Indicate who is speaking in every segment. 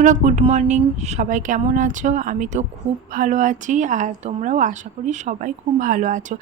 Speaker 1: বন্ধুরা good morning. সবাই কেমন আছো? আমি তো খুব ভালো আছি আর তোমরাও আশা করি সবাই খুব ভালো আছো।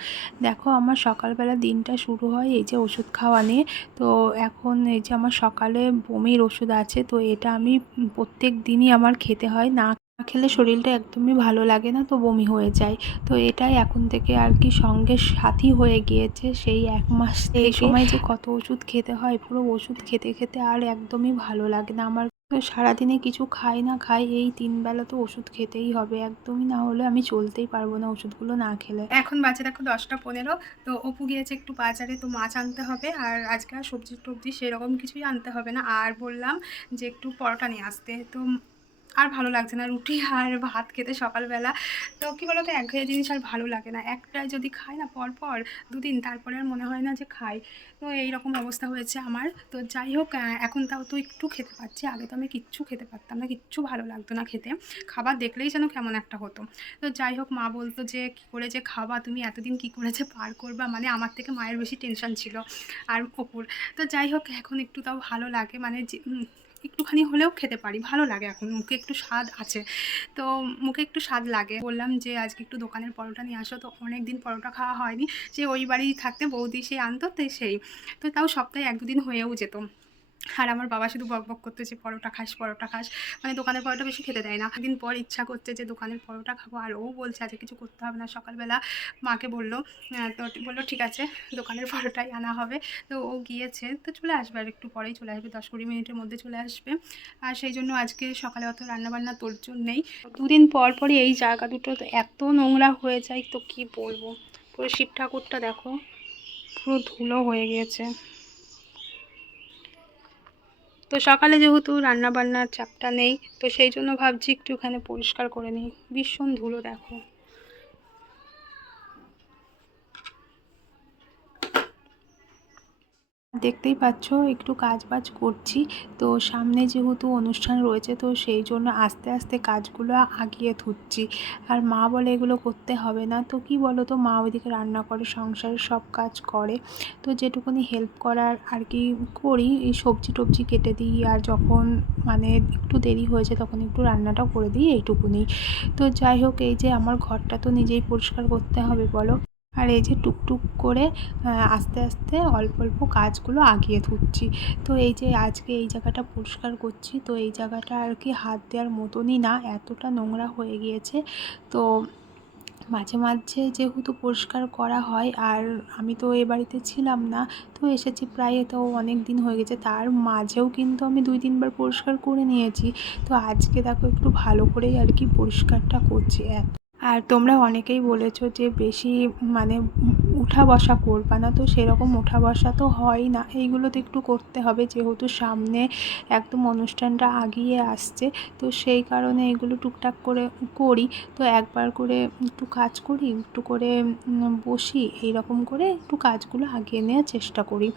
Speaker 1: দেখো আমার সকালবেলা দিনটা শুরু হয় এই যে ওষুধ খাওয়া নিয়ে। তো এখন এই যে আমার সকালে বমির ওষুধ আছে তো এটা আমি প্রত্যেক দিনই আমার খেতে হয়। না খেলে শরীরটা একদমই ভালো লাগে না তো বমি হয়ে যায়। তো এটাই এখন থেকে আর কি সঙ্গে সাথী হয়ে গিয়েছে সেই এক মাস এই সময় যে কত ওষুধ খেতে হয় পুরো ওষুধ খেতে খেতে আর একদমই ভালো লাগে না। আমার সারাদিনে কিছু খাই না খাই, এই তিন বেলা তো ওষুধ খেতেই হবে। একদমই না হলে আমি চলতেই পারব না ওষুধগুলো না খেলে।
Speaker 2: এখন বাজে দেখো দশটা পনেরো, তো অপু গিয়েছে একটু বাজারে, তো মাছ আনতে হবে আর আজকে আর সবজি টবজি সেরকম কিছুই আনতে হবে না। আর বললাম যে একটু পরোটা নিয়ে আসতে, তো আর ভালো লাগছে না। রুটি আর ভাত খেতে সকালবেলা। তো কী বলো তো একঘেয়ে জিনিস আর ভালো লাগে না। একটা যদি খাই না পর পর দুদিন, তারপরে আর মনে হয় না যে খাই। তো এই রকম অবস্থা হয়েছে আমার। তো যাই হোক এখন তাও তো একটু খেতে পাচ্ছি। আগে তো আমি কিচ্ছু খেতে পারতাম না, কিচ্ছু ভালো লাগতো না খেতে। খাবার দেখলেই যেন কেমন একটা হতো। তো যাই হোক, মা বলতো যে, কী করে যে খাবা তুমি এতদিন কী করে যে পার করবা? মানে আমার থেকে মায়ের বেশি টেনশন ছিল। আর অপুর তো যাই হোক, এখন একটু তাও ভালো লাগে। মানে যে একটুখানি হলেও খেতে পারি, ভালো লাগে এখন, মুখে একটু স্বাদ আছে। তো মুখে একটু স্বাদ লাগে। বললাম যে আজকে একটু দোকানের পরোটা নিয়ে আসো, তো অনেক দিন পরোটা খাওয়া হয়নি। সে ওই বাড়ি থাকতে, বৌদি সে আনতো, তো সেই। তো তাও সপ্তাহে এক দুদিন হয়েও যেত। আর আমার বাবা শুধু বক বক করতেছে পরোটা খাস পরোটা খাস। মানে দোকানের পরোটা বেশি খেতে দেয় না। দিন পর ইচ্ছা করছে যে, দোকানের পরোটা খাব। আর ও বলছে, আজকে কিছু করতে হবে না। সকালবেলা মাকে বলল তো বলল, ঠিক আছে, দোকানের পরোটাই আনা হবে। তো ও গিয়েছে, তো চলে আসবে আর একটু পরেই চলে আসবে, দশ কুড়ি মিনিটের মধ্যে চলে আসবে। আর সেই জন্য আজকে সকালে অত রান্নাবান্না তোরজোর নেই। দুদিন পর পরই এই জায়গা দুটো এত নোংরা হয়ে যায়, তো কি বলব? পুরো শিব ঠাকুরটা দেখো, পুরো ধুলো হয়ে গিয়েছে। তো সকালে যেহেতু রান্নাবান্নার চাপটা নেই, তো সেই জন্য ভাবছি একটু এখানে পরিষ্কার করে নিই। ভীষণ ধুলো দেখো।
Speaker 1: দেখতেই পাচ্ছ, একটু কাজ বাজ করছি। তো সামনে যেহেতু অনুষ্ঠান রয়েছে, তো সেই জন্য আস্তে আস্তে কাজগুলো আগিয়ে থুচ্ছি আর মা বলে এগুলো করতে হবে না। তো কি বলো তো মা ওইদিকে রান্না করে সংসারের সব কাজ করে। তো যেটুকুনি হেল্প করার আর কি করি, এই সবজি টবজি কেটে দিই। আর যখন মানে একটু দেরি হয়েছে, তখন একটু রান্নাটাও করে দিই, এইটুকুনি। তো যাই হোক, এই যে আমার ঘরটা তো নিজেই পরিষ্কার করতে হবে, বলো। আর এই যে টুকটুক করে আস্তে আস্তে অল্প অল্প কাজগুলো আগিয়ে থুচ্ছি তো এই যে আজকে এই জায়গাটা পরিষ্কার করছি, তো এই জায়গাটা আর কি হাত দেওয়ার মতনই না, এতটা নোংরা হয়ে গিয়েছে। তো মাঝে মাঝে যেহেতু পরিষ্কার করা হয়, আর আমি তো এ বাড়িতে ছিলাম না, তো এসেছি প্রায় তো অনেক দিন হয়ে গেছে, তার মাঝেও কিন্তু আমি দুই তিনবার পরিষ্কার করে নিয়েছি। তো আজকে দেখো একটু ভালো করেই আর কি পরিষ্কারটা করছি, এত আর তোমরা অনেকেই বলেছ যে বেশি মানে উঠা বসা করবা না, তো সেরকম উঠা বসা তো হয় না। এইগুলো তো একটু করতে হবে, যেহেতু সামনে একদম অনুষ্ঠানটা আগিয়ে আসছে, তো সেই কারণে এগুলো টুকটাক করে করি। তো একবার করে একটু কাজ করি, একটু করে বসি এই রকম করে একটু কাজগুলো আগিয়ে নেওয়ার চেষ্টা করি।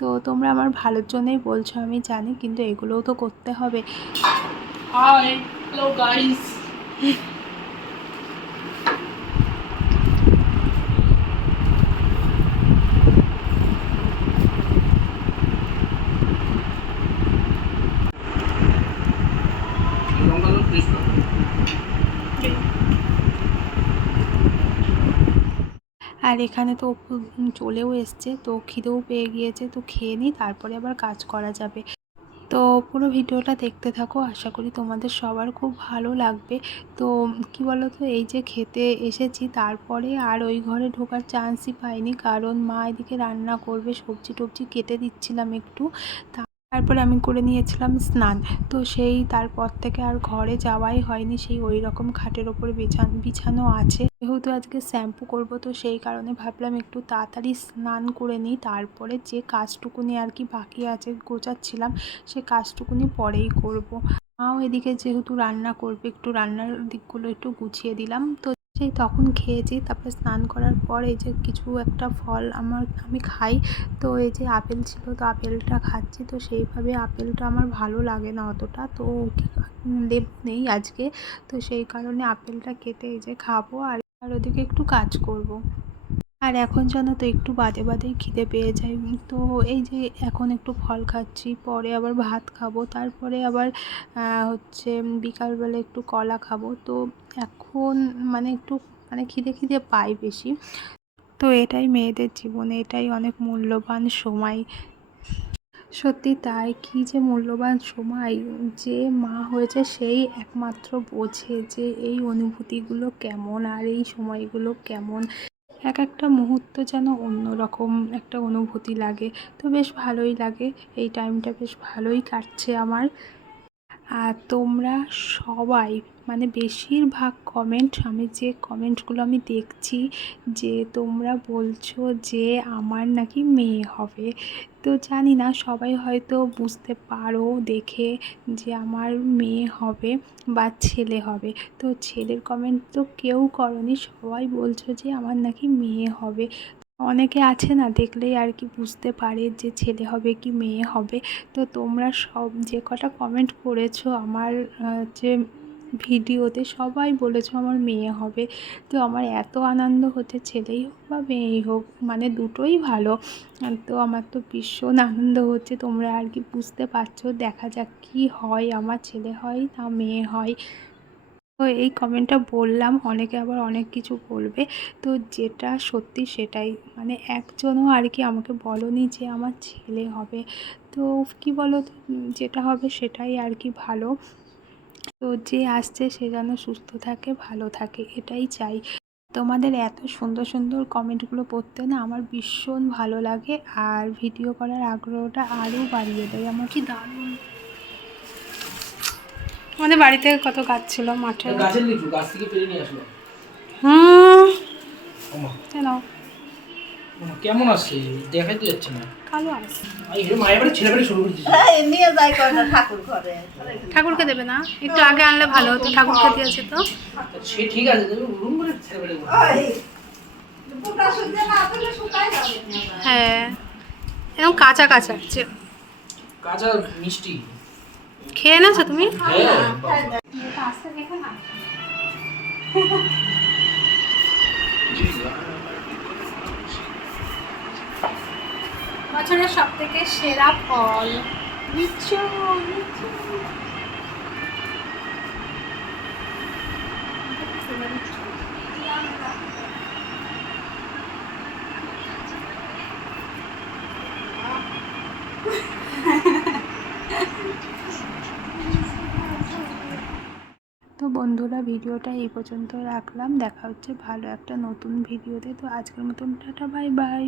Speaker 1: তো তোমরা আমার ভালোর জন্যই বলছো, আমি জানি, কিন্তু এগুলোও তো করতে হবে। আর এখানে তো চলেও এসছে, তো খিদেও পেয়ে গিয়েছে, তো খেয়ে নিই, তারপরে আবার কাজ করা যাবে। তো পুরো ভিডিওটা দেখতে থাকো, আশা করি তোমাদের সবার খুব ভালো লাগবে। তো কি বলো তো এই যে খেতে এসেছি, তারপরে আর ওই ঘরে ঢোকার চান্সই পাইনি, কারণ মা এদিকে রান্না করবে সবজি টবজি কেটে দিচ্ছিলাম একটু, তা- তারপরে আমি করে নিয়েছিলাম স্নান। তো সেই তারপর থেকে আর ঘরে যাওয়াই হয়নি। সেই ওই রকম খাটের ওপরে বিছান, বিছানো আছে। যেহেতু আজকে শ্যাম্পু করব, তো সেই কারণে ভাবলাম একটু তাড়াতাড়ি স্নান করে নিই। তারপরে যে কাজটুকুনি আর কি বাকি আছে, গোছাচ্ছিলাম, সে কাজটুকুনি পরেই করব। মাও এদিকে যেহেতু রান্না করবে, একটু রান্নার দিকগুলো একটু গুছিয়ে দিলাম। তো সেই তখন খেয়েছি। তারপর স্নান করার পর এই যে কিছু একটা ফল আমার, আমি খাই। তো এই যে আপেল ছিল, তো আপেলটা খাচ্ছি। তো সেইভাবে আপেলটা আমার ভালো লাগে না অতটা। তো লেবু নেই আজকে। তো সেই কারণে আপেলটা কেটে এই যে খাব আর আর ওদিকে একটু কাজ করব। আর এখন জানো তো একটু বাদে বাদেই খিদে পেয়ে যায়। তো এই যে এখন একটু ফল খাচ্ছি, পরে আবার ভাত খাব, তারপরে আবার হচ্ছে বিকালবেলা একটু কলা খাব। তো এখন মানে একটু মানে খিদে খিদে পাই বেশি। তো এটাই মেয়েদের জীবনে, এটাই অনেক মূল্যবান সময়। সত্যি তাই, কী যে মূল্যবান সময়, যে মা হয়েছে সেই একমাত্র বোঝে যে এই অনুভূতিগুলো কেমন আর এই সময়গুলো কেমন। এক একটা মুহূর্ত যেন অন্যরকম একটা অনুভূতি লাগে। তো বেশ ভালোই লাগে। এই টাইমটা বেশ ভালোই কাটছে আমার। আর তোমরা সবাই মানে বেশিরভাগ কমেন্ট আমি যে কমেন্টগুলো আমি দেখছি যে তোমরা বলছো যে আমার নাকি মেয়ে হবে। তো জানি না, সবাই হয়তো বুঝতে পারো দেখে যে আমার মেয়ে হবে বা ছেলে হবে। তো ছেলের কমেন্ট তো কেউ করনি, সবাই বলছো যে আমার নাকি মেয়ে হবে। অনেকে আছে না, দেখলেই আর কি বুঝতে পারে যে ছেলে হবে কি মেয়ে হবে। তো তোমরা সব যে কটা কমেন্ট করেছ, আমার যে ভিডিওতে সবাই বলেছ আমার মেয়ে হবে। তো আমার এত আনন্দ হচ্ছে, ছেলেই হোক বা মেয়েই হোক মানে দুটোই ভালো। তো আমার তো ভীষণ আনন্দ হচ্ছে, তোমরা আর কি বুঝতে পারছ। দেখা যাক কী হয়, আমার ছেলে হয় না মেয়ে হয়। তো এই কমেন্টটা বললাম, অনেকে আবার অনেক কিছু বলবে। তো যেটা সত্যি সেটাই মানে একজনও আর কি আমাকে বলনি যে আমার ছেলে হবে। তো কি বলো যেটা হবে সেটাই আর কি ভালো। তো যে আসছে সে যেন সুস্থ থাকে ভালো থাকে এটাই চাই। তোমাদের এত সুন্দর সুন্দর কমেন্টগুলো পড়তে না আমার ভীষণ ভালো লাগে আর ভিডিও করার আগ্রহটা আরও বাড়িয়ে দেয় আমার।
Speaker 2: কি দারুণ। আমাদের বাড়িতে কত গাছ ছিল মাঠে?
Speaker 3: গাছের লিচু গাছ থেকে পেরে নিয়ে আসলো।
Speaker 2: হুম। কেন?
Speaker 3: কেমন আসছে দেখাই তো যাচ্ছে না।
Speaker 2: কালো আছে ঠাকুরকে দেবে না? একটু আগে আনলে ভালো হতো ঠাকুরকে দিয়েছে তো।
Speaker 3: সে ঠিক আছে।
Speaker 2: হ্যাঁ এরকম কাঁচা কাঁচা যে
Speaker 3: কাঁচা মিষ্টি।
Speaker 2: খেয়ে নেছো তুমি?
Speaker 3: হ্যাঁ
Speaker 2: বছরের সব থেকে সেরা ফল।
Speaker 1: তো বন্ধুরা, ভিডিওটা এই পর্যন্ত রাখলাম। দেখা হচ্ছে ভালো একটা নতুন ভিডিওতে। তো আজকের মতন টাটা, বাই বাই।